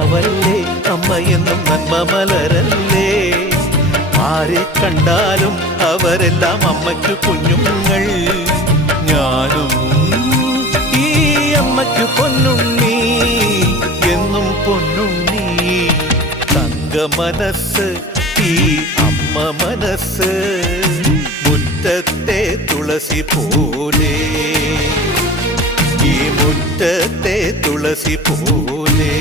അവല്ലേ അമ്മയെന്നും നന്മ മലരല്ലേ. ആരെ കണ്ടാലും അവരെല്ലാം അമ്മയ്ക്കു കുഞ്ഞുങ്ങൾ. ഞാനും ഈ അമ്മയ്ക്കു പൊന്നുണ്ണി, എന്നും പൊന്നുണ്ണി. തങ്ക മനസ്സ് ഈ അമ്മ മനസ്സ്, മുറ്റത്തെ തുളസി പോലെ, ഈ മുറ്റത്തെ തുളസി പോലെ.